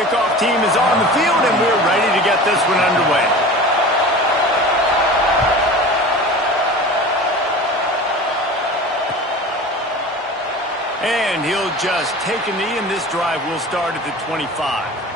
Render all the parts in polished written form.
kickoff team is on the field, and we're ready to get this one underway. And he'll just take a knee, and this drive will start at the 25.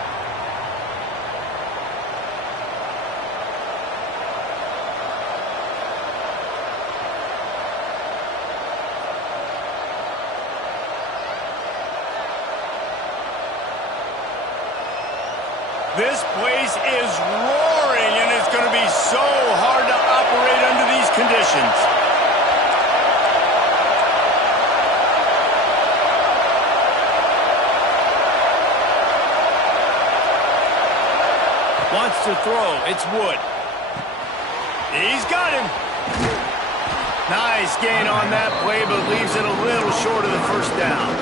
This place is roaring, and it's going to be so hard to operate under these conditions. Wants to throw. It's Wood. He's got him. Nice gain on that play, but leaves it a little short of the first down.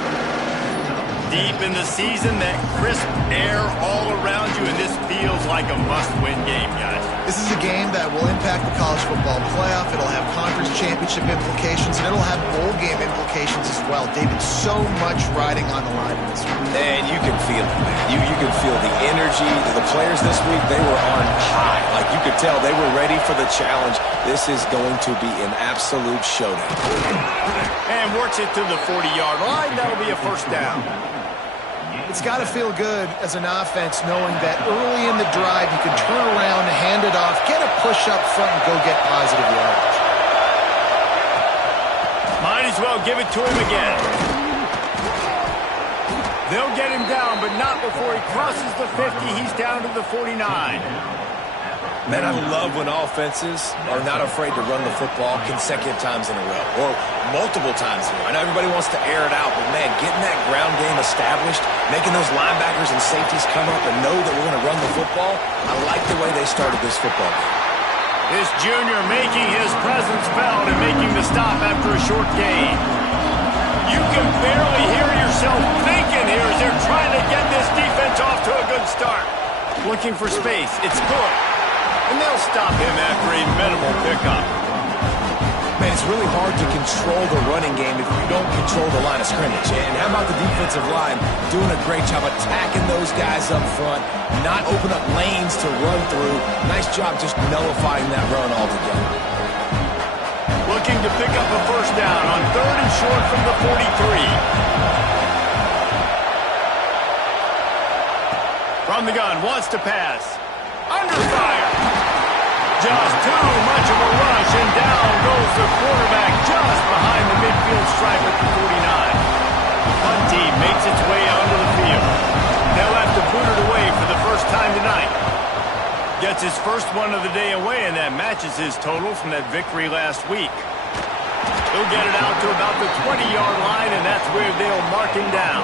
Deep in the season, that crisp air all around you, and this feels like a must-win game, guys. This is a game that will impact the college football playoff. It'll have conference championship implications, and it'll have bowl game implications as well. David, so much riding on the line in this week. And you can feel it, man. You can feel the energy. The players this week, they were on high. Like, you could tell they were ready for the challenge. This is going to be an absolute showdown. And works it to the 40-yard line. That'll be a first down. It's got to feel good as an offense knowing that early in the drive you can turn around, hand it off, get a push up front, and go get positive yardage. Might as well give it to him again. They'll get him down, but not before he crosses the 50. He's down to the 49. Man, I love when offenses are not afraid to run the football consecutive times in a row or multiple times in a row. I know everybody wants to air it out, but, man, getting that ground game established, making those linebackers and safeties come up and know that we're going to run the football, I like the way they started this football game. This junior making his presence felt and making the stop after a short gain. You can barely hear yourself thinking here as they're trying to get this defense off to a good start. Looking for space. It's good. And they'll stop him after a minimal pickup. Man, it's really hard to control the running game if you don't control the line of scrimmage. And how about the defensive line doing a great job attacking those guys up front, not open up lanes to run through. Nice job just nullifying that run altogether. Looking to pick up a first down on 3rd and short from the 43. From the gun, wants to pass. Under fire. Just too much of a rush, and down goes the quarterback just behind the midfield stripe at the 49. Punt team makes its way onto the field. They'll have to boot it away for the first time tonight. Gets his first one of the day away, and that matches his total from that victory last week. He'll get it out to about the 20-yard line, and that's where they'll mark him down.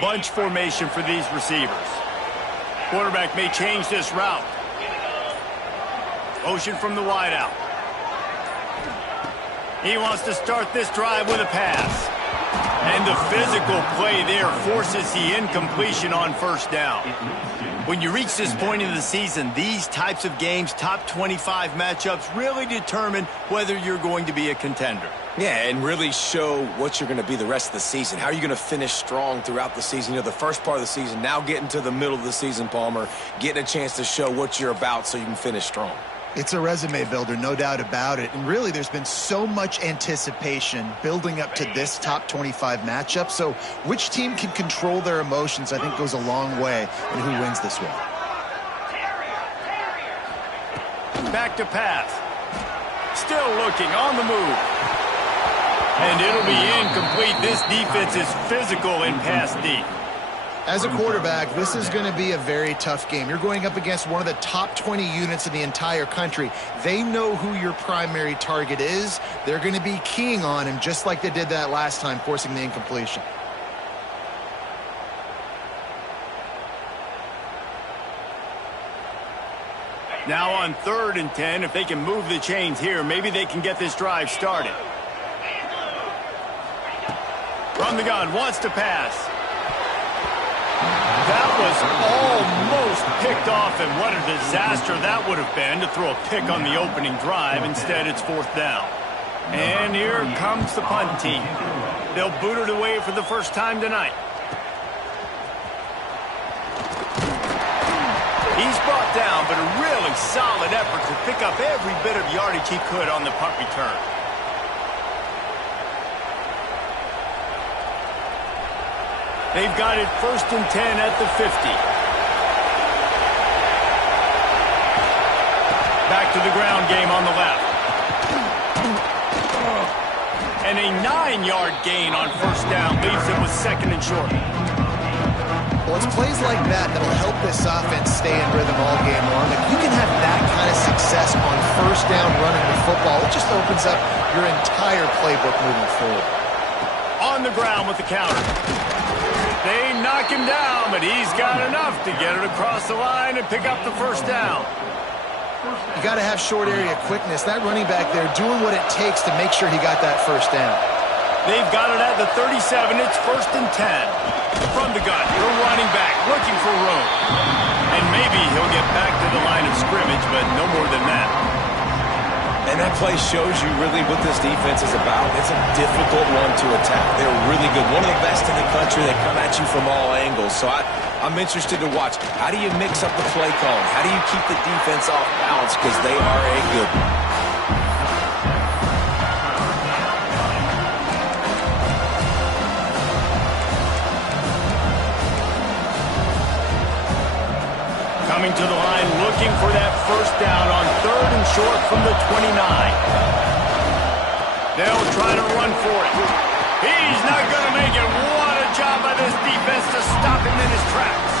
Bunch formation for these receivers. Quarterback may change this route. Motion from the wideout. He wants to start this drive with a pass. And the physical play there forces the incompletion on first down. When you reach this point in the season, these types of games, top 25 matchups, really determine whether you're going to be a contender. Yeah, and really show what you're going to be the rest of the season. How are you going to finish strong throughout the season? You know, the first part of the season, now getting to the middle of the season, Palmer, getting a chance to show what you're about so you can finish strong. It's a resume builder, no doubt about it. And really, there's been so much anticipation building up to this top 25 matchup. So which team can control their emotions, I think, goes a long way in who wins this one. Back to pass. Still looking on the move. And it'll be incomplete. This defense is physical in pass deep. As a quarterback, this is going to be a very tough game. You're going up against one of the top 20 units in the entire country. They know who your primary target is. They're going to be keying on him just like they did that last time, forcing the incompletion. Now on 3rd and 10, if they can move the chains here, maybe they can get this drive started. From the gun, wants to pass. That was almost picked off, and what a disaster that would have been to throw a pick on the opening drive. Instead, it's 4th down. And here comes the punt team. They'll boot it away for the first time tonight. He's brought down, but a really solid effort to pick up every bit of yardage he could on the punt return. They've got it 1st and 10 at the 50. Back to the ground game on the left. And a 9-yard gain on 1st down leaves it with 2nd and short. Well, it's plays like that that'll help this offense stay in rhythm all game long. If you can have that kind of success on 1st down running the football, it just opens up your entire playbook moving forward. On the ground with the counter. They knock him down, but he's got enough to get it across the line and pick up the 1st down. You got to have short area quickness. That running back there doing what it takes to make sure he got that 1st down. They've got it at the 37. It's 1st and 10. From the gun, the running back looking for room. And maybe he'll get back to the line of scrimmage, but no more than that. And that play shows you really what this defense is about. It's a difficult one to attack. They're really good. One of the best in the country. They come at you from all angles. So I'm interested to watch. How do you mix up the play calling? How do you keep the defense off balance? Because they are a good one. Coming to the line, looking for that 1st down on 3rd and short from the 29. They'll try to run for it. He's not going to make it. What a job by this defense to stop him in his tracks.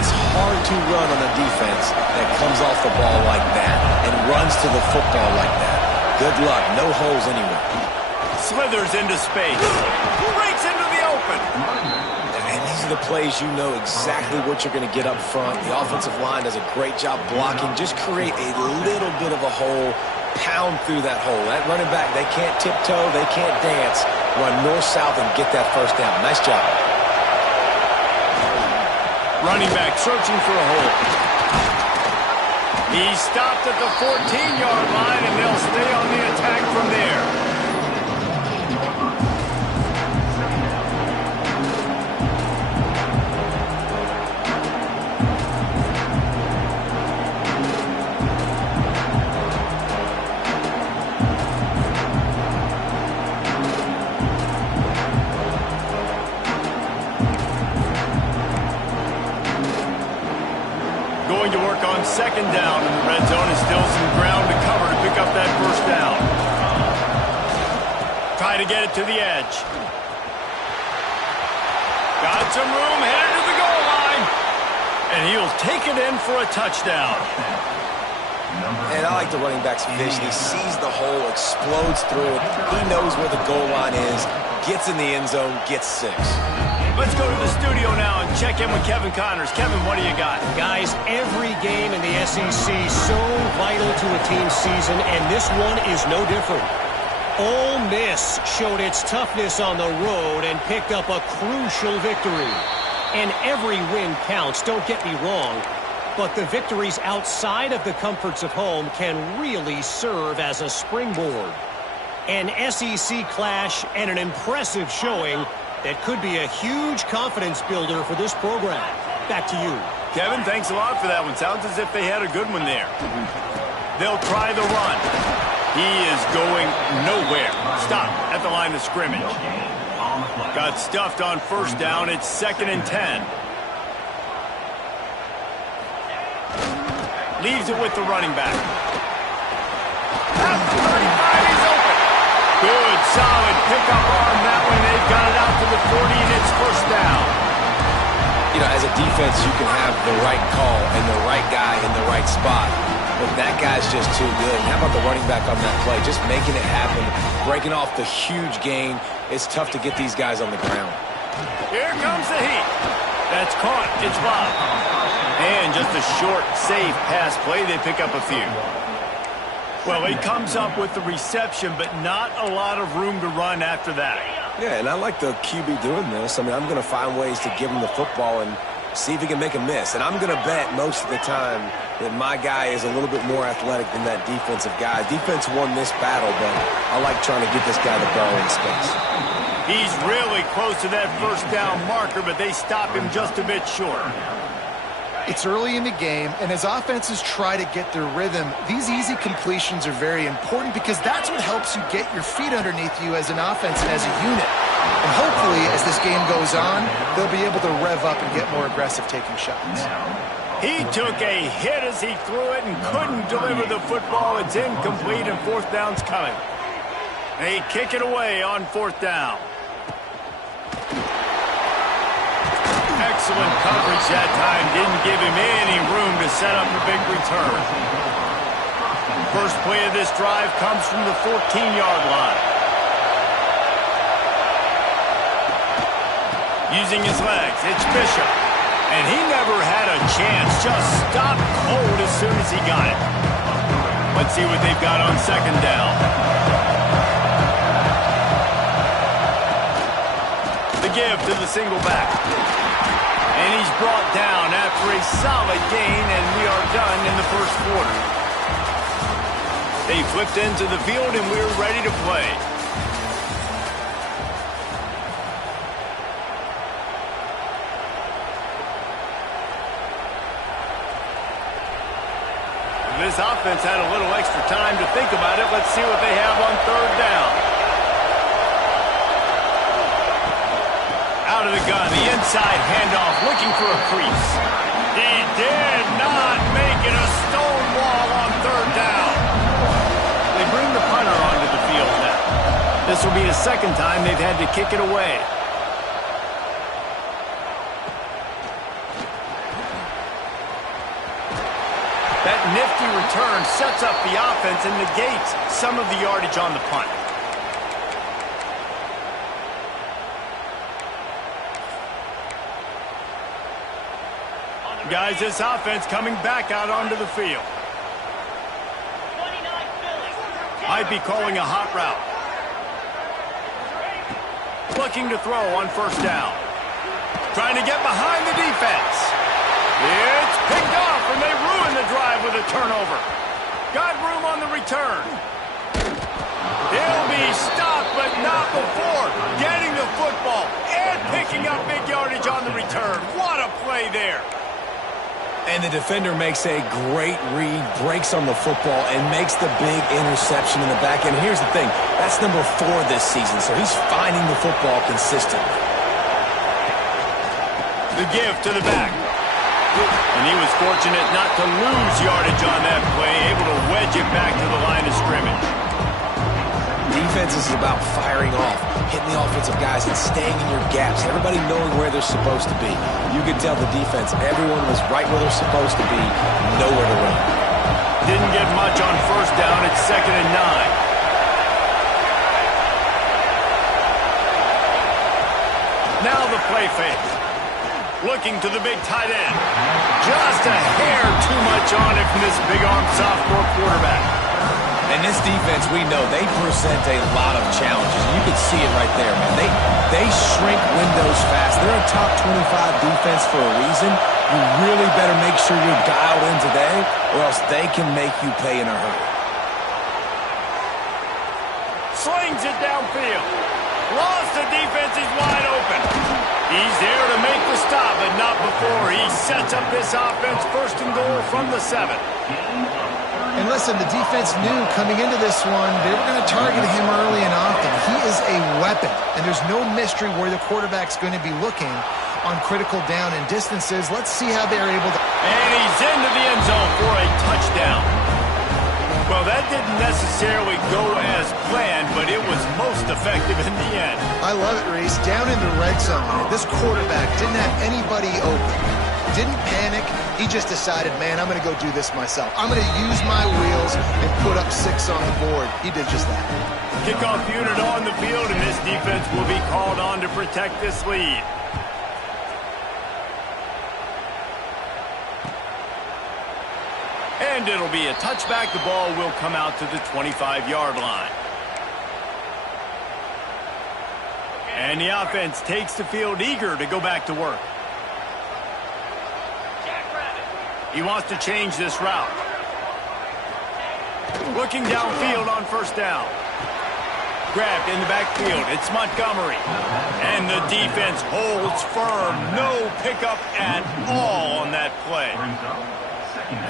It's hard to run on a defense that comes off the ball like that and runs to the football like that. Good luck. No holes anywhere. Slithers into space. Breaks into the open. And these are the plays you know exactly what you're going to get up front. The offensive line does a great job blocking. Just create a little bit of a hole, pound through that hole. That running back, they can't tiptoe, they can't dance. Run north-south and get that 1st down. Nice job. Running back searching for a hole. He stopped at the 14-yard line, and they'll stay on the attack from there. Going to work on 2nd down in the red zone. Is still some ground to cover to pick up that 1st down. Try to get it to the edge. Got some room, headed to the goal line. And he'll take it in for a touchdown. And I like the running back's vision. He sees the hole, explodes through it. He knows where the goal line is, gets in the end zone, gets 6. Let's go to the studio now and check in with Kevin Connors. Kevin, what do you got? Guys, every game in the SEC so vital to a team's season, and this one is no different. Ole Miss showed its toughness on the road and picked up a crucial victory. And every win counts, don't get me wrong, but the victories outside of the comforts of home can really serve as a springboard. An SEC clash and an impressive showing that could be a huge confidence builder for this program. Back to you. Kevin, thanks a lot for that one. Sounds as if they had a good one there. They'll try the run. He is going nowhere. Stop at the line of scrimmage. Got stuffed on 1st down. It's 2nd and 10. Leaves it with the running back. At the 35, he's open. Good, solid pickup on that one. They've got it out to the 40, and it's 1st down. You know, as a defense, you can have the right call and the right guy in the right spot. But that guy's just too good. And how about the running back on that play? Just making it happen, breaking off the huge gain. It's tough to get these guys on the ground. Here comes the heat. That's caught. It's Bob. And just a short, safe pass play. They pick up a few. Well, he comes up with the reception, but not a lot of room to run after that. Yeah, and I like the QB doing this. I mean, I'm going to find ways to give him the football and see if he can make a miss. And I'm going to bet most of the time that my guy is a little bit more athletic than that defensive guy. Defense won this battle, but I like trying to get this guy the ball in space. He's really close to that first down marker, but they stop him just a bit short. It's early in the game, and as offenses try to get their rhythm, these easy completions are very important because that's what helps you get your feet underneath you as an offense and as a unit. And hopefully, as this game goes on, they'll be able to rev up and get more aggressive taking shots. He took a hit as he threw it and couldn't deliver the football. It's incomplete, and fourth down's coming. They kick it away on fourth down. Excellent coverage that time. Didn't give him any room to set up a big return. First play of this drive comes from the 14-yard line. Using his legs, it's Bishop. And he never had a chance. Just stopped cold as soon as he got it. Let's see what they've got on second down. The give to the single back. And he's brought down after a solid gain, and we are done in the first quarter. They flipped into the field, and we're ready to play. This offense had a little extra time to think about it. Let's see what they have on third down. Out of the gun, the inside handoff, looking for a crease. He did not make it a stone wall on third down. They bring the punter onto the field now. This will be the second time they've had to kick it away. That nifty return sets up the offense and negates some of the yardage on the punt. Guys, this offense coming back out onto the field. Might be calling a hot route. Looking to throw on first down. Trying to get behind the defense. It's picked off, and they ruin the drive with a turnover. Got room on the return. He'll be stopped, but not before getting the football and picking up big yardage on the return. What a play there. And the defender makes a great read, breaks on the football, and makes the big interception in the back end. Here's the thing. That's number 4 this season, so he's finding the football consistently. The give to the back. And he was fortunate not to lose yardage on that play, able to wedge it back to the line of scrimmage. Defense is about firing off, hitting the offensive guys, and staying in your gaps. Everybody knowing where they're supposed to be. You could tell the defense, everyone was right where they're supposed to be, nowhere to run. Didn't get much on first down. It's 2nd and 9. Now the play fake. Looking to the big tight end. Just a hair too much on it from this big-arm sophomore quarterback. And this defense, we know, they present a lot of challenges. You can see it right there, man. They shrink windows fast. They're a top 25 defense for a reason. You really better make sure you're dialed in today, or else they can make you pay in a hurry. Slings it downfield. Lost the defense. He's wide open. He's there to make the stop, but not before he sets up this offense 1st and goal from the 7. And listen, the defense knew coming into this one, they were going to target him early and often. He is a weapon, and there's no mystery where the quarterback's going to be looking on critical down and distances. Let's see how they're able to... And he's into the end zone for a touchdown. Well, that didn't necessarily go as planned, but it was most effective in the end. I love it, Reese. Down in the red zone, this quarterback didn't have anybody open. Didn't panic. He just decided, man, I'm going to go do this myself. I'm going to use my wheels and put up 6 on the board. He did just that. Kickoff unit on the field, and this defense will be called on to protect this lead. And it'll be a touchback. The ball will come out to the 25-yard line. And the offense takes the field eager to go back to work. He wants to change this route. Looking downfield on first down. Grabbed in the backfield. It's Montgomery. And the defense holds firm. No pickup at all on that play.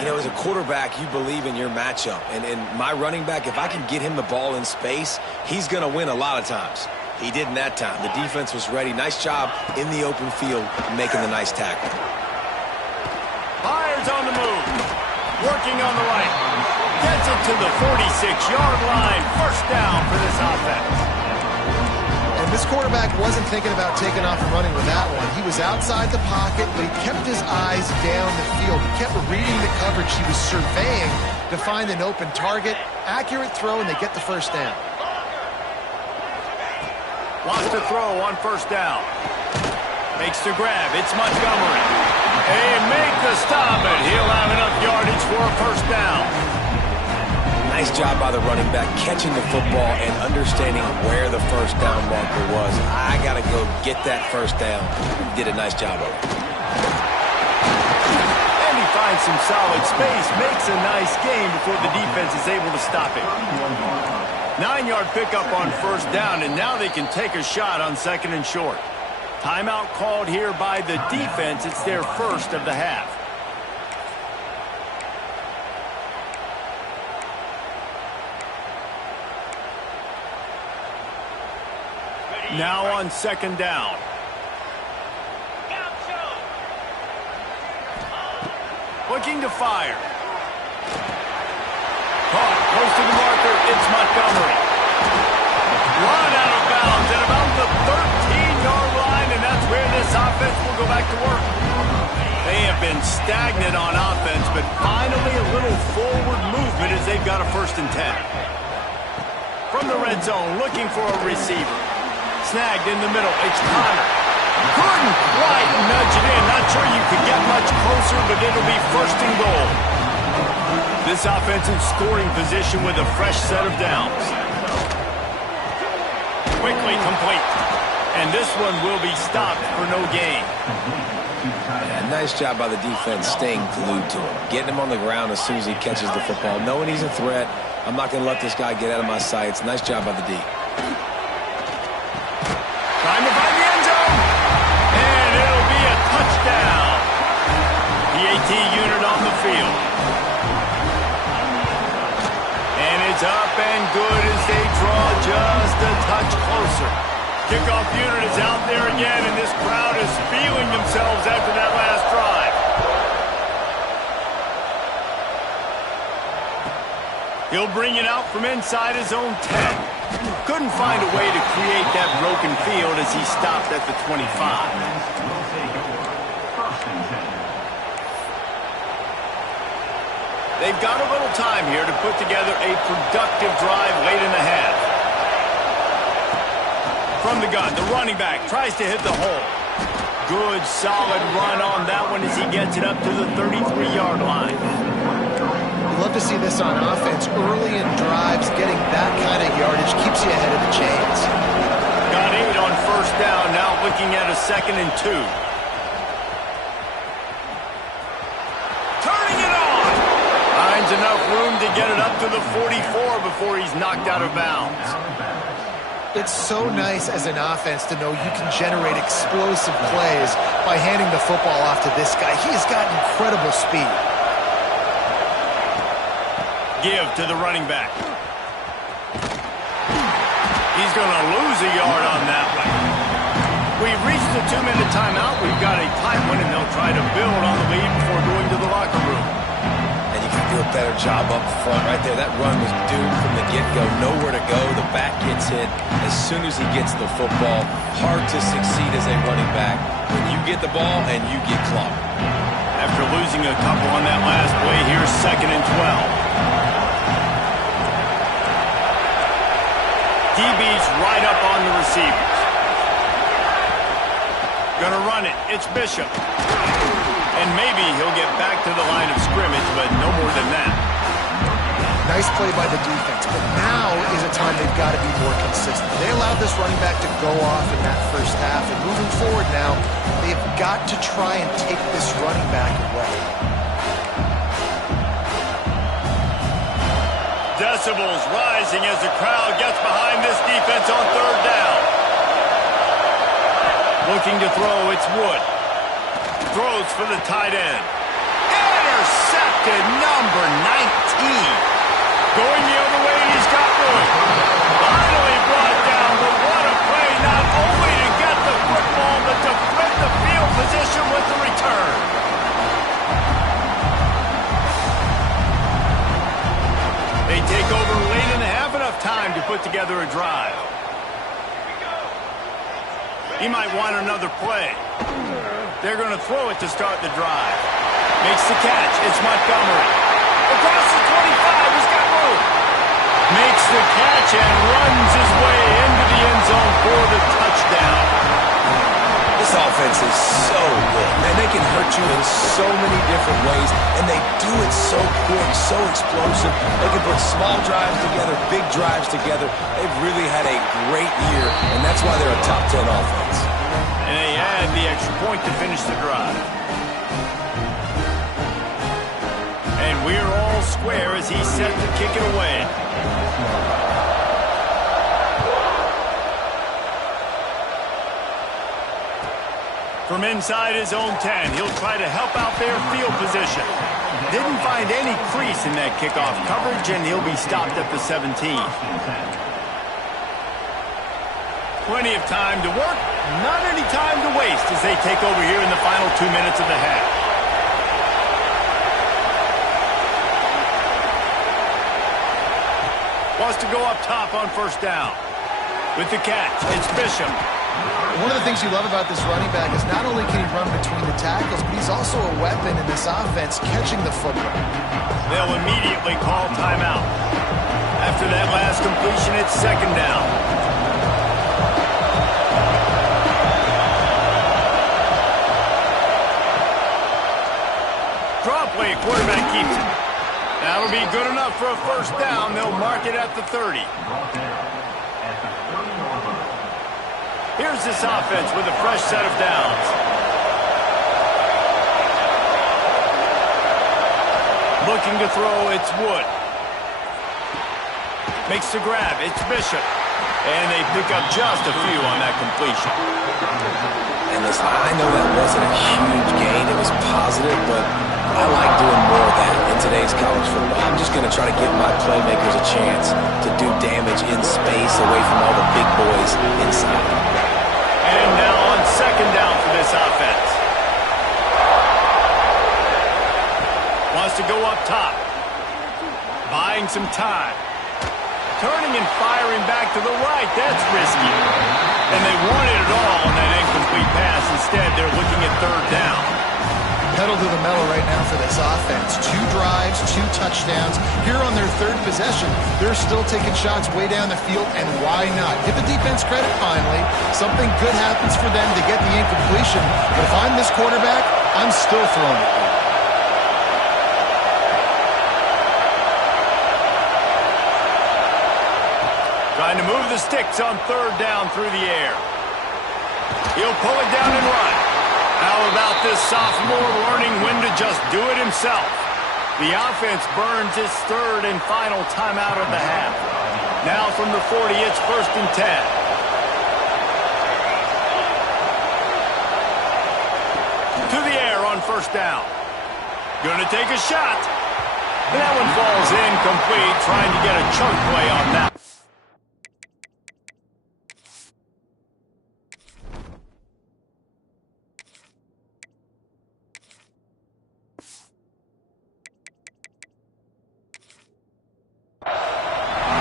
You know, as a quarterback, you believe in your matchup. And my running back, if I can get him the ball in space, he's going to win a lot of times. He didn't that time. The defense was ready. Nice job in the open field making the nice tackle. Fires on the move. Working on the right. Gets it to the 46-yard line. First down for this offense. And this quarterback wasn't thinking about taking off and running with that one. He was outside the pocket, but he kept his eyes down the field. He kept reading the coverage. He was surveying to find an open target. Accurate throw, and they get the first down. Wants to throw on first down. Makes the grab. It's Montgomery. They make the stop, and he'll have enough yardage for a first down. Nice job by the running back catching the football and understanding where the first down marker was. I got to go get that first down. He did a nice job of it. And he finds some solid space, makes a nice game before the defense is able to stop it. 9-yard pickup on first down, and now they can take a shot on second and short. Timeout called here by the defense. It's their first of the half. Now on second down. Looking to fire. Caught close to the marker. It's Montgomery. Run out of bounds at about the 13-yard line, and that's where this offense will go back to work. They have been stagnant on offense, but finally a little forward movement as they've got a 1st and 10. From the red zone, looking for a receiver. Snagged in the middle. It's Connor. Couldn't quite nudge it in. Not sure you could get much closer, but it'll be 1st and goal. This offense in scoring position with a fresh set of downs. Quickly complete. And this one will be stopped for no gain. Yeah, nice job by the defense staying glued to him. Getting him on the ground as soon as he catches the football. Knowing he's a threat, I'm not going to let this guy get out of my sights. Nice job by the D. Trying to find the end zone. And it'll be a touchdown. The AT unit on the field. And it's up and good as they draw just a touch closer. Kickoff unit is out there again, and this crowd is feeling themselves after that last drive. He'll bring it out from inside his own 10. Couldn't find a way to create that broken field as he stopped at the 25. They've got a little time here to put together a productive drive late in the half. From the gun, the running back tries to hit the hole. Good, solid run on that one as he gets it up to the 33-yard line. Love to see this on offense. Early in drives, getting that kind of yardage keeps you ahead of the chains. Got 8 on first down, now looking at a 2nd and 2. Turning it on! Finds enough room to get it up to the 44 before he's knocked out of bounds. It's so nice as an offense to know you can generate explosive plays by handing the football off to this guy. He has got incredible speed. Give to the running back. He's going to lose a yard on that one. We've reached the 2-minute timeout. We've got a tight one, and they'll try to build on the lead before going to the locker room. And you can do a better job up front right there. That run was doomed from the get-go. Nowhere to go. The back gets hit as soon as he gets the football. Hard to succeed as a running back when you get the ball and you get clocked. After losing a couple on that last play, here's 2nd and 12. DB's right up on the receivers. Gonna run it. It's Bishop. And maybe he'll get back to the line of scrimmage, but no more than that. Nice play by the defense, but now is a time they've got to be more consistent. They allowed this running back to go off in that first half, and moving forward now, they've got to try and take this running back away. Decibels rising as the crowd gets behind this defense on third down. Looking to throw, it's Wood. Throws for the tight end. Intercepted, number 19. Going the other way, and he's got Wood. Finally brought down, but what a play, not only to get the football, but to flip the field position with the return. They take over late in the half, enough time to put together a drive. He might want another play. They're going to throw it to start the drive. Makes the catch. It's Montgomery. Across the 25. He's got room. Makes the catch and runs his way into the end zone for the touchdown. This offense is so good. Man, they can hurt you in so many different ways, and they do it so quick, so explosive. They can put small drives together, big drives together. They've really had a great year, and that's why they're a top 10 offense. And they add the extra point to finish the drive. And we're all square as he's set to kick it away. From inside his own 10, he'll try to help out their field position. Didn't find any crease in that kickoff coverage, and he'll be stopped at the 17. Plenty of time to work, not any time to waste as they take over here in the final 2 minutes of the half. Wants to go up top on first down. With the catch, it's Bishop. One of the things you love about this running back is not only can he run between the tackles, but he's also a weapon in this offense catching the football. They'll immediately call timeout. After that last completion, it's second down. Draw play, quarterback keeps it. That'll be good enough for a first down. They'll mark it at the 30. Here's this offense with a fresh set of downs. Looking to throw, it's Wood. Makes the grab, it's Bishop. And they pick up just a few on that completion. And listen, I know that wasn't a huge gain. It was positive, but I like doing more of that in today's college football. I'm just going to try to give my playmakers a chance to do damage in space away from all the big boys inside. And now on second down for this offense. Wants to go up top. Buying some time. Turning and firing back to the right. That's risky. And they wanted it all on that incomplete pass. Instead, they're looking at third down. Pedal to the metal right now for this offense. 2 drives, 2 touchdowns. Here on their third possession, they're still taking shots way down the field, and why not? Give the defense credit finally. Something good happens for them to get the incompletion. But if I'm this quarterback, I'm still throwing it. Trying to move the sticks on third down through the air. He'll pull it down and run. How about this sophomore learning when to just do it himself? The offense burns its third and final timeout of the half. Now from the 40, it's first and 10. To the air on first down. Gonna take a shot. That one falls incomplete, trying to get a chunk play on that.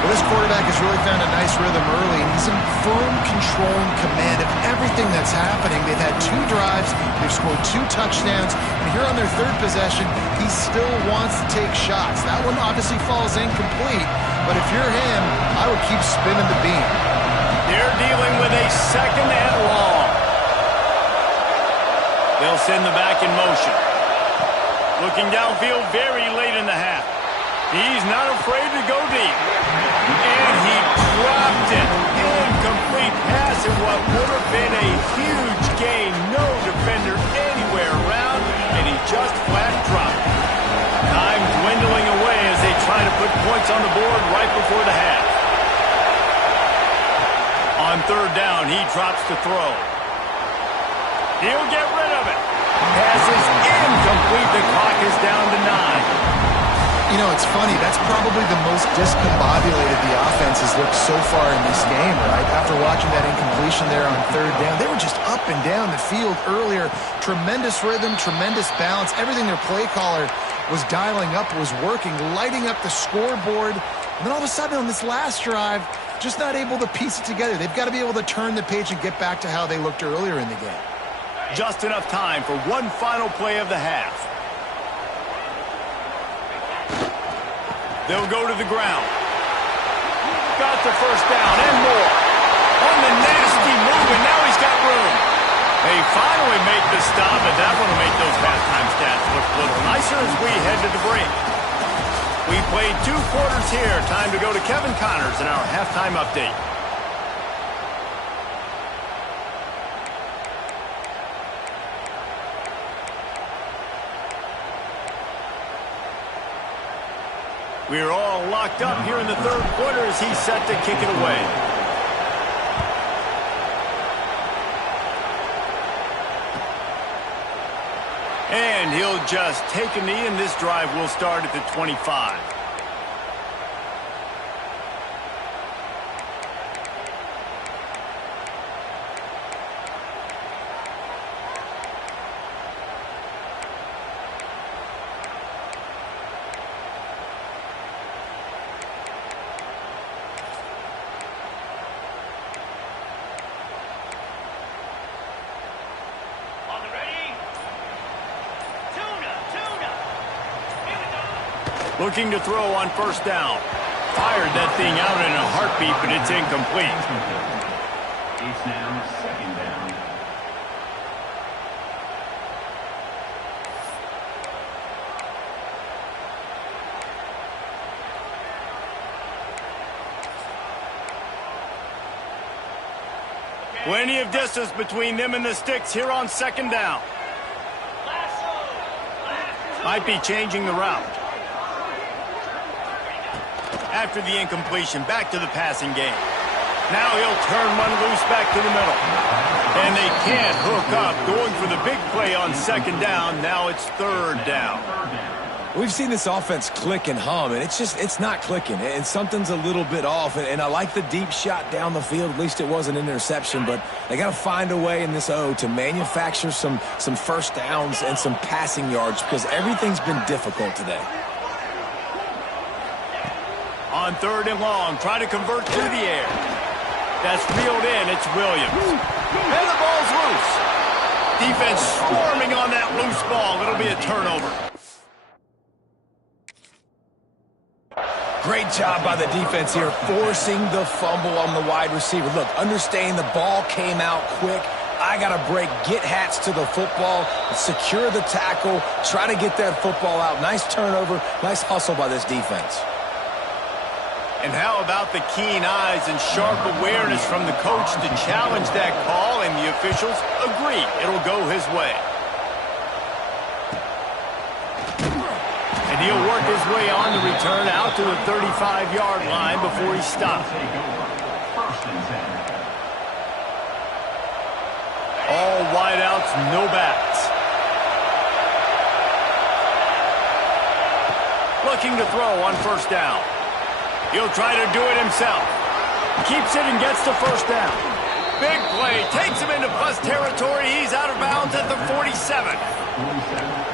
This quarterback has really found a nice rhythm early, and he's in firm control and command of everything that's happening. They've had 2 drives, they've scored 2 touchdowns, and here on their third possession, he still wants to take shots. That one obviously falls incomplete, but if you're him, I would keep spinning the beam. They're dealing with a second and long. They'll send the back in motion. Looking downfield very late in the half. He's not afraid to go deep. And he dropped it. Incomplete pass in what would have been a huge gain. No defender anywhere around, and he just flat dropped it. Time dwindling away as they try to put points on the board right before the half. On third down, he drops to throw. He'll get rid of it. Pass is incomplete. The clock is down to 9. You know, it's funny. That's probably the most discombobulated the offense has looked so far in this game, right? After watching that incompletion there on third down, they were just up and down the field earlier. Tremendous rhythm, tremendous balance. Everything their play caller was dialing up was working, lighting up the scoreboard. And then all of a sudden on this last drive, just not able to piece it together. They've got to be able to turn the page and get back to how they looked earlier in the game. Just enough time for one final play of the half. They'll go to the ground. Got the first down and more. On the nasty move, and now he's got room. They finally make the stop, and that one will make those halftime stats look a little nicer as we head to the break. We played 2 quarters here. Time to go to Kevin Connors in our halftime update. We're all locked up here in the third quarter as he's set to kick it away. And he'll just take a knee, and this drive will start at the 25. Looking to throw on first down. Fired that thing out in a heartbeat, but it's incomplete. It's now second down. Plenty of distance between them and the sticks here on second down. Might be changing the route. After the incompletion, back to the passing game. Now he'll turn one loose back to the middle. And they can't hook up. Going for the big play on second down. Now it's third down. We've seen this offense click and hum, and it's not clicking, and something's a little bit off. And I like the deep shot down the field. At least it wasn't an interception, but they got to find a way in this O to manufacture some first downs and some passing yards because everything's been difficult today. On third and long, try to convert through the air. That's reeled in. It's Williams. And the ball's loose. Defense swarming on that loose ball. It'll be a turnover. Great job by the defense here, forcing the fumble on the wide receiver. Look, understanding the ball came out quick. I got to break, get Hats to the football, secure the tackle, try to get that football out. Nice turnover, nice hustle by this defense. And how about the keen eyes and sharp awareness from the coach to challenge that call, and the officials agree it'll go his way. And he'll work his way on the return out to the 35-yard line before he stops. All wideouts, no backs. Looking to throw on first down. He'll try to do it himself. Keeps it and gets the first down. Big play. Takes him into plus territory. He's out of bounds at the 47.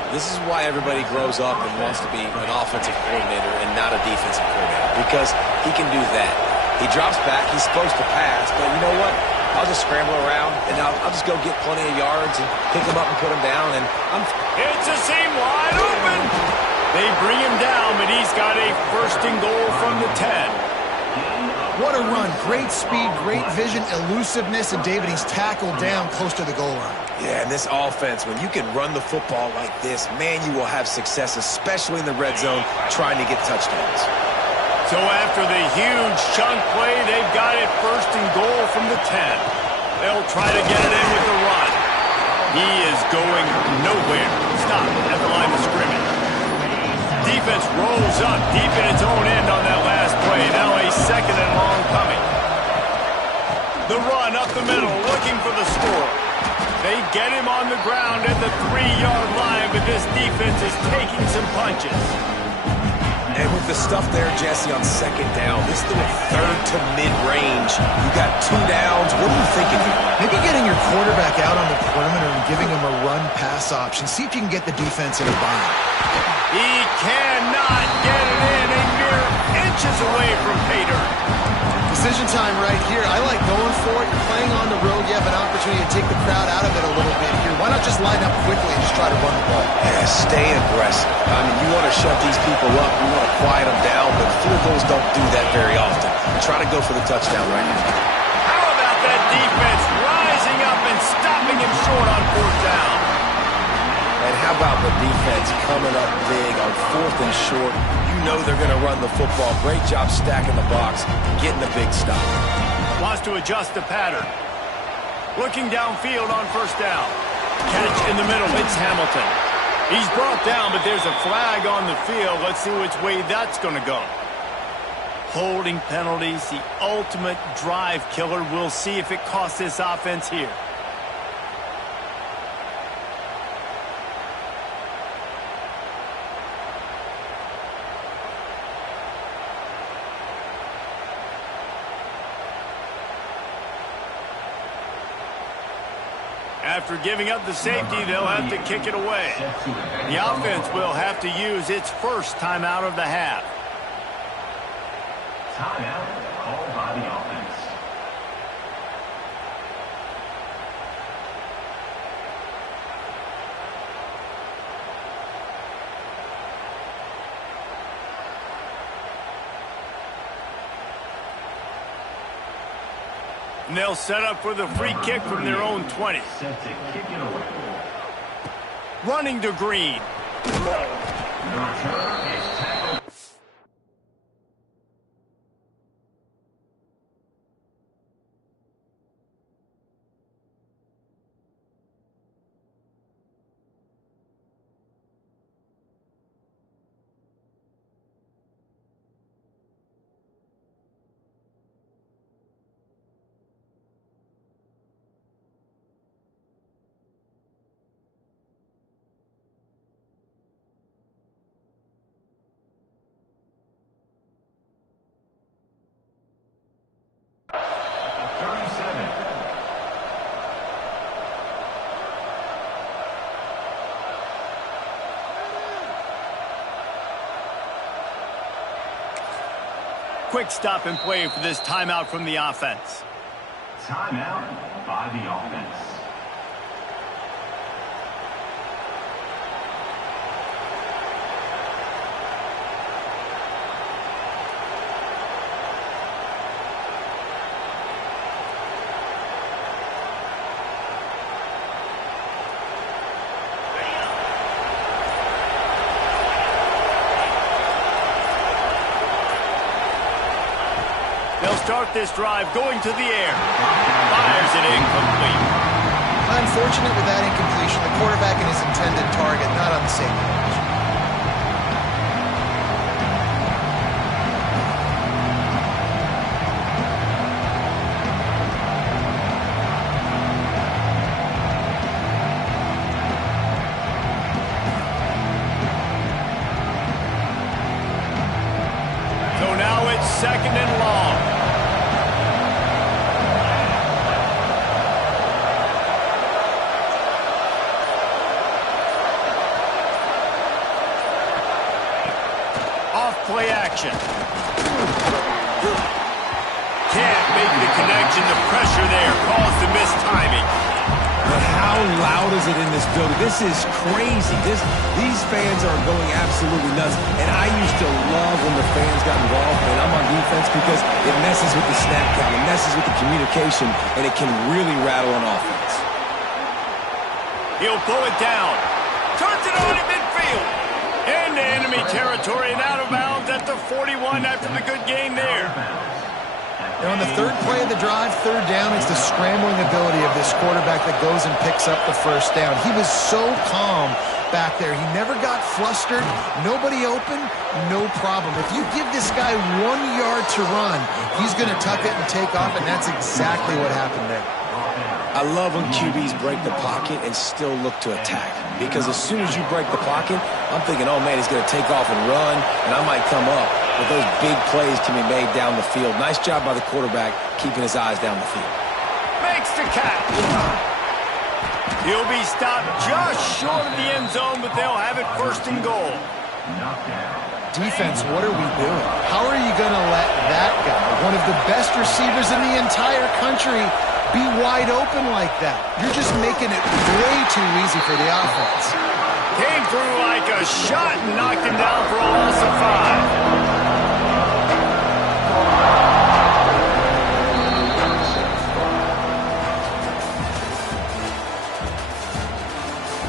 This is why everybody grows up and wants to be an offensive coordinator and not a defensive coordinator, because he can do that. He drops back. He's supposed to pass, but you know what? I'll just scramble around, and I'll just go get plenty of yards and pick him up and put him down. And It's a seam wide open. They bring him down, but he's got a first and goal from the 10. What a run. Great speed, great vision, elusiveness, and David, he's tackled down close to the goal line. Yeah, and this offense, when you can run the football like this, man, you will have success, especially in the red zone, trying to get touchdowns. So after the huge chunk play, they've got it first and goal from the 10. They'll try to get it in with the run. He is going nowhere. Stop at the line of scrimmage. Defense rolls up deep in its own end on that last play. Now a second and long coming. The run up the middle, looking for the score. They get him on the ground at the 3-yard line, but this defense is taking some punches. And with the stuff there, Jesse, on second down, this is the third to mid-range. You got 2 downs. What are you thinking here? Maybe getting your quarterback out on the perimeter and giving him a run-pass option. See if you can get the defense in a bind. He cannot get it in, a mere inches away from pay dirt. Decision time right here. I like going for it. You're playing on the road. You have an opportunity to take the crowd out of it a little bit here. Why not just line up quickly and just try to run the ball? Yeah, stay aggressive. I mean, you want to shut these people up. You want to quiet them down, but field goals don't do that very often. Try to go for the touchdown right now. How about that defense rising up and stopping him short on 4th down? And how about the defense coming up big on 4th and short? You know they're going to run the football. Great job stacking the box, getting the big stop. Wants to adjust the pattern. Looking downfield on 1st down. Catch in the middle. It's Hamilton. He's brought down, but there's a flag on the field. Let's see which way that's going to go. Holding penalties, the ultimate drive killer. We'll see if it costs this offense here. After giving up the safety, they'll have to kick it away. The offense will have to use its first timeout of the half. Timeout called by the offense. And they'll set up for the free kick from their own 20. Set to kick it away. Running to Green. The return is tackled. Quick stop and play for this timeout from the offense. Timeout by the offense. They'll start this drive going to the air. Fires it incomplete. Unfortunate with that incompletion. The quarterback and his intended target not on the same page. So now it's 2nd and long. Off play action. can't make the connection. The pressure there caused the missed timing. But how loud is it in this building? This is crazy. These fans are going absolutely nuts. And I used to love when the fans got involved, and I'm on defense because it messes with the snap count, it messes with the communication, and it can really rattle an offense. He'll pull it down. Turns it on in midfield. Into enemy territory and out of bounds at the 41 after the good gain there. And on the third play of the drive, third down, it's the scrambling ability of this quarterback that goes and picks up the first down. He was so calm back there. He never got flustered. Nobody open, no problem. If you give this guy 1 yard to run, he's going to tuck it and take off, and that's exactly what happened there. I love when QBs break the pocket and still look to attack. Because as soon as you break the pocket, I'm thinking, oh, man, he's going to take off and run, and I might come up. But those big plays can be made down the field. Nice job by the quarterback keeping his eyes down the field. Makes the catch. He'll be stopped just short of the end zone, but they'll have it first and goal. Defense, what are we doing? How are you going to let that guy, one of the best receivers in the entire country, be wide open like that? You're just making it way too easy for the offense. Came through like a shot and knocked him down for a loss of 5.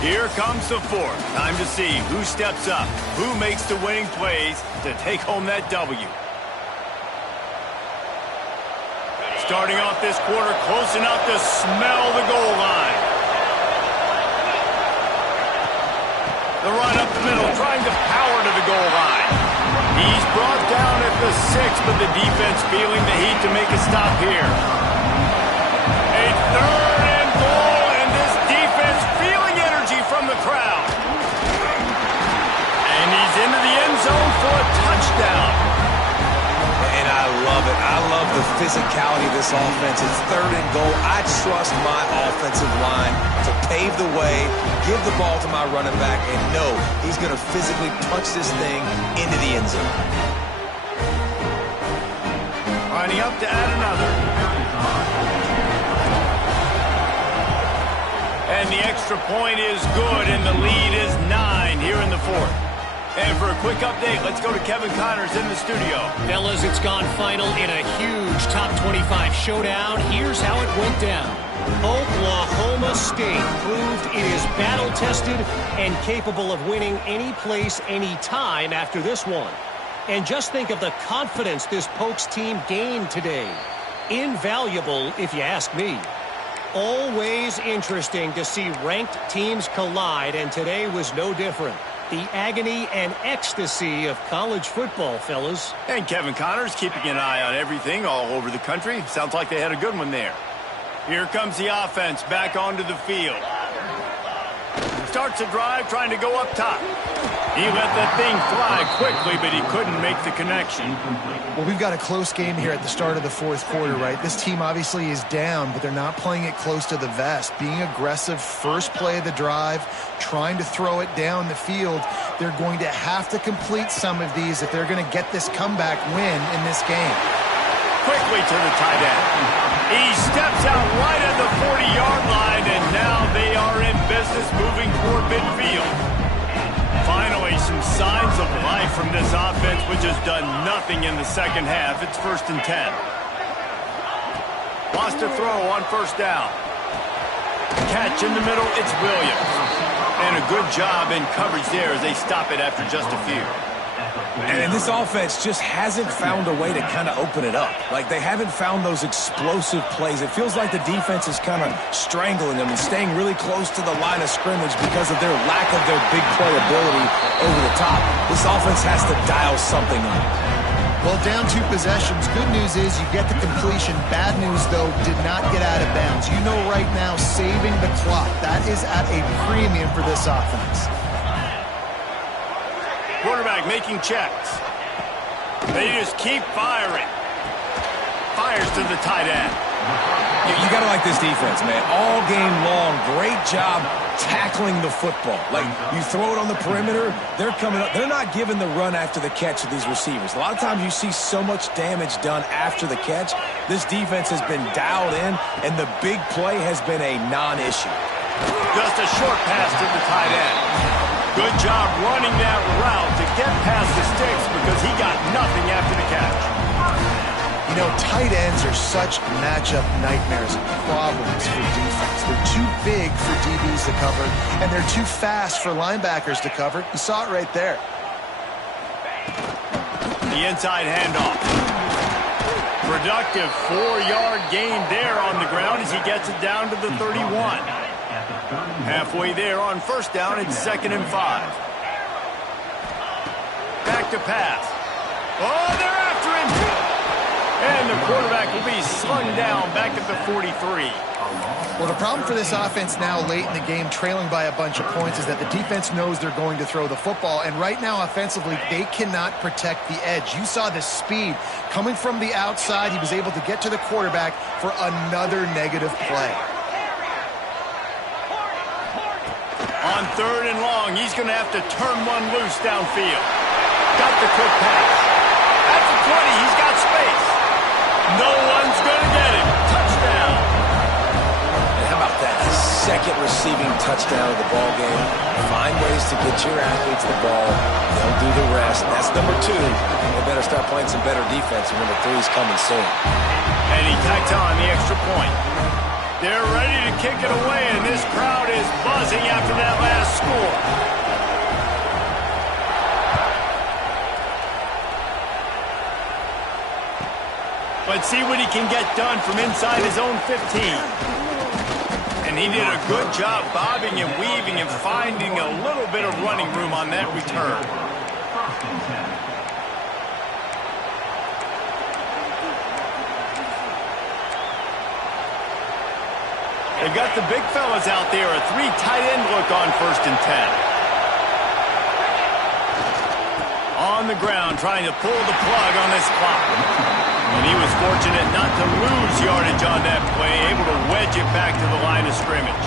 Here comes the fourth. Time to see who steps up, who makes the winning plays to take home that W. Starting off this quarter close enough to smell the goal line. The run up the middle, trying to power to the goal line. He's brought down at the 6, but the defense feeling the heat to make a stop here. A third and goal, and this defense feeling energy from the crowd. And he's into the end zone for a touchdown. And I love it. I love the physicality of this offense. It's third and goal. I trust my offensive line to pave the way, give the ball to my running back, and know he's going to physically punch this thing into the end zone. Lining up to add another. And the extra point is good, and the lead is 9 here in the fourth. And for a quick update, let's go to Kevin Connors in the studio. Fellas, it's gone final in a huge top 25 showdown. Here's how it went down. Oklahoma State proved it is battle-tested and capable of winning any place, any time after this one. And just think of the confidence this Pokes team gained today. Invaluable, if you ask me. Always interesting to see ranked teams collide, and today was no different. The agony and ecstasy of college football, fellas. And Kevin Connors keeping an eye on everything all over the country. Sounds like they had a good one there. Here comes the offense back onto the field. Starts a drive trying to go up top. He let that thing fly quickly, but he couldn't make the connection. Well, we've got a close game here at the start of the fourth quarter, right? This team obviously is down, but they're not playing it close to the vest. Being aggressive, first play of the drive, trying to throw it down the field. They're going to have to complete some of these if they're going to get this comeback win in this game. Quickly to the tight end. He steps out right at the 40-yard line, and now they are in business moving toward midfield. Finally, some signs of life from this offense, which has done nothing in the second half. It's 1st and 10. Lost a throw on first down. Catch in the middle, it's Williams. And a good job in coverage there as they stop it after just a few. And this offense just hasn't found a way to kind of open it up. Like, they haven't found those explosive plays. It feels like the defense is kind of strangling them and staying really close to the line of scrimmage because of their lack of their big play ability over the top. This offense has to dial something up. Well, down 2 possessions. Good news is you get the completion. Bad news, though, did not get out of bounds. You know right now, saving the clock. That is at a premium for this offense. Quarterback making checks. They just keep firing. Fires to the tight end. You got to like this defense, man. All game long, great job tackling the football. Like, you throw it on the perimeter, they're coming up. They're not giving the run after the catch to these receivers. A lot of times you see so much damage done after the catch. This defense has been dialed in, and the big play has been a non-issue. Just a short pass to the tight end. Good job running that route to get past the sticks because he got nothing after the catch. You know, tight ends are such matchup nightmares and problems for defense. They're too big for DBs to cover, and they're too fast for linebackers to cover. You saw it right there. The inside handoff. Productive 4-yard gain there on the ground as he gets it down to the 31. Halfway there on first down, it's 2nd and 5. Back to pass. Oh, they're after him. And the quarterback will be slung down back at the 43. Well, the problem for this offense now late in the game, trailing by a bunch of points, is that the defense knows they're going to throw the football. And right now, offensively, they cannot protect the edge. You saw the speed coming from the outside. He was able to get to the quarterback for another negative play. On 3rd and long, he's going to have to turn one loose downfield. Got the quick pass. At the 20, he's got space. No one's going to get him. Touchdown. And how about that? Second receiving touchdown of the ball game. Find ways to get your athletes the ball. They'll do the rest. That's number 2. They better start playing some better defense. And number 3 is coming soon. And he tacks on the extra point. They're ready to kick it away, and this crowd is buzzing after that last score. Let's see what he can get done from inside his own 15. And he did a good job bobbing and weaving and finding a little bit of running room on that return. They've got the big fellas out there, a 3 tight end look on 1st and 10. On the ground, trying to pull the plug on this clock. And he was fortunate not to lose yardage on that play, able to wedge it back to the line of scrimmage.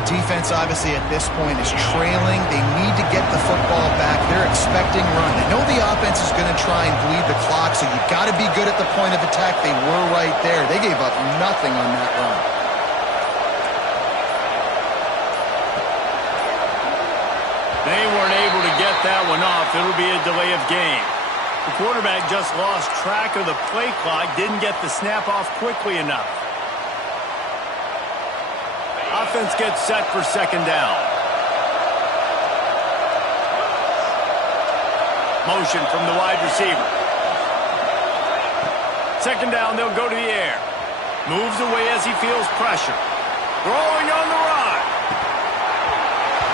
The defense, obviously, at this point is trailing. They need to get the football back. They're expecting run. They know the offense is going to try and bleed the clock, so you've got to be good at the point of attack. They were right there. They gave up nothing on that run. They weren't able to get that one off. It'll be a delay of game. The quarterback just lost track of the play clock, didn't get the snap off quickly enough. Offense gets set for 2nd down. Motion from the wide receiver. 2nd down, they'll go to the air. Moves away as he feels pressure. Throwing on the run.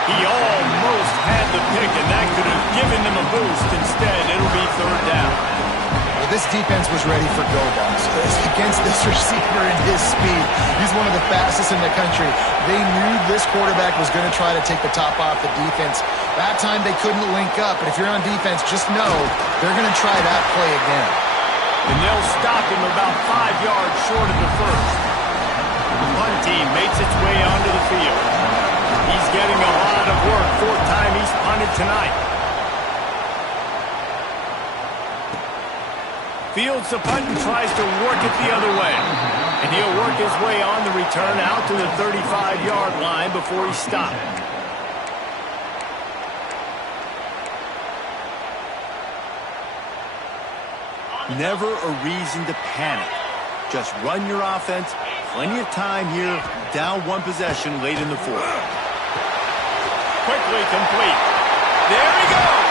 He almost had the pick, and that could have given them a boost. Instead, it'll be 3rd down. Well, this defense was ready for go balls. Against this receiver and his speed, he's one of the fastest in the country. They knew this quarterback was going to try to take the top off the defense. That time, they couldn't link up. But if you're on defense, just know they're going to try that play again. And they'll stop him about 5 yards short of the 1st. The punt team makes its way onto the field. He's getting a lot of work. 4th time he's punted tonight. Fields the punt and tries to work it the other way. And he'll work his way on the return out to the 35-yard line before he stopped. Never a reason to panic. Just run your offense. Plenty of time here. Down 1 possession late in the 4th. Quickly complete. There he goes.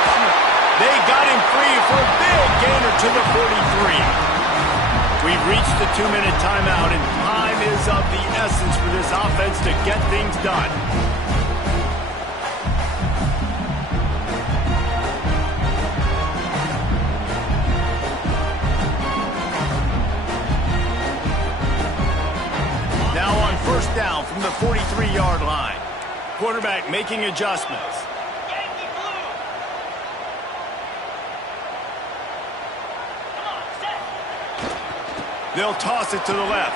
They got him free for a big gainer to the 43. We've reached the 2-minute timeout, and time is of the essence for this offense to get things done. Now on 1st down from the 43-yard line. Quarterback making adjustments. They'll toss it to the left.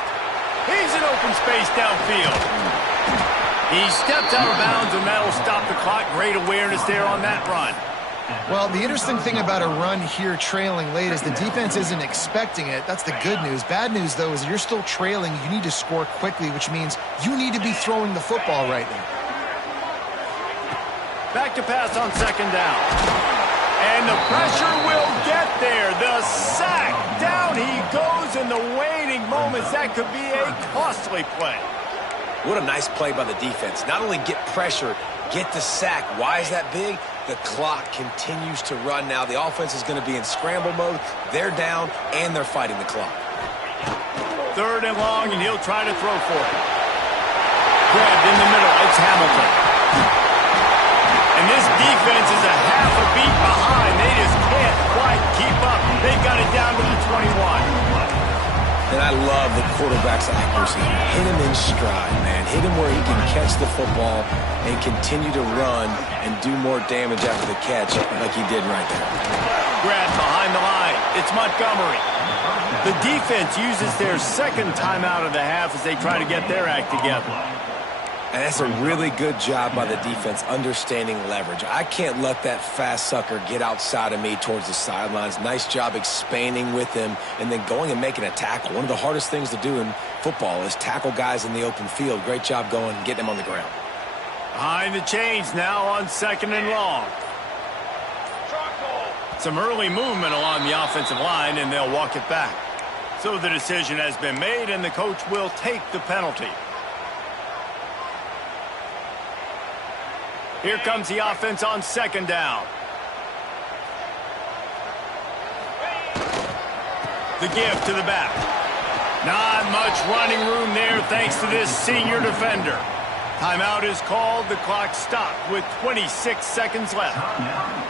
He's in open space downfield. He stepped out of bounds, and that'll stop the clock. Great awareness there on that run. Well, the interesting thing about a run here trailing late is the defense isn't expecting it. That's the good news. Bad news, though, is you're still trailing. You need to score quickly, which means you need to be throwing the football right now. Back to pass on second down. And the pressure will get there. The sack. Down he goes in the waiting moments. That could be a costly play. What a nice play by the defense. Not only get pressure, get the sack. Why is that big? The clock continues to run now. The offense is going to be in scramble mode. They're down, and they're fighting the clock. Third and long, and he'll try to throw for it. Grabbed in the middle. It's Hamilton. And this defense is a half a beat behind. They just can't quite keep up. They've got it down to the 21. And I love the quarterback's accuracy. Hit him in stride, man. Hit him where he can catch the football and continue to run and do more damage after the catch like he did right there. Grabbed behind the line. It's Montgomery. The defense uses their second timeout of the half as they try to get their act together. And that's a really good job by the defense understanding leverage. I can't let that fast sucker get outside of me towards the sidelines. Nice job expanding with him and then going and making a tackle. One of the hardest things to do in football is tackle guys in the open field. Great job going and getting them on the ground. Behind the chains now on second and long. Some early movement along the offensive line, and they'll walk it back. So the decision has been made, and the coach will take the penalty. Here comes the offense on second down. The give to the back. Not much running room there thanks to this senior defender. Timeout is called. The clock stopped with 26 seconds left.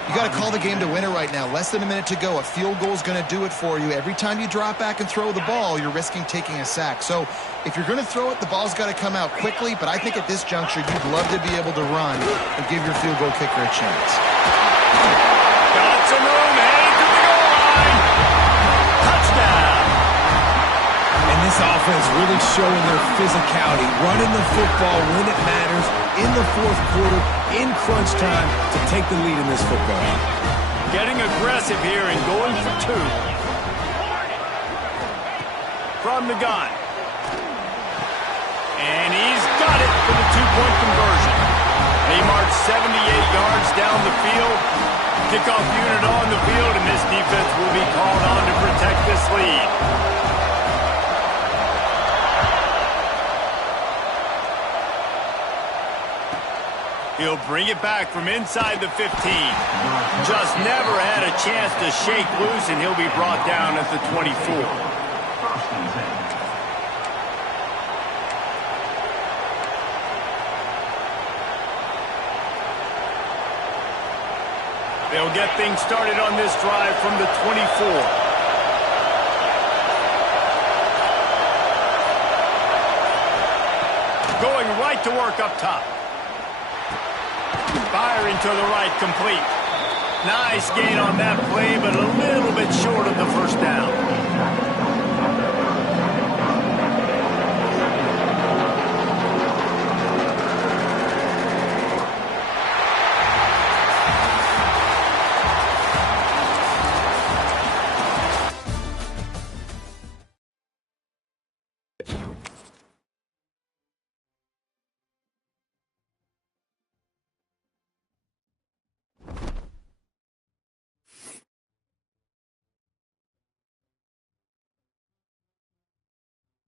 You got to call the game to win it right now. Less than a minute to go. A field goal is going to do it for you. Every time you drop back and throw the ball, you're risking taking a sack. So if you're going to throw it, the ball's got to come out quickly. But I think at this juncture, you'd love to be able to run and give your field goal kicker a chance. Got some room. Headed to the goal line. Touchdown. And this offense really showing their physicality, running the football when it matters, in the fourth quarter, in crunch time, to take the lead in this football game. Getting aggressive here and going for two. From the gun. And he's got it for the two-point conversion. They march 78 yards down the field. Kickoff unit on the field, and this defense will be called on to protect this lead. He'll bring it back from inside the 15. Just never had a chance to shake loose, and he'll be brought down at the 24. They'll get things started on this drive from the 24. Going right to work up top. Firing to the right, complete. Nice gain on that play, but a little bit short of the first down.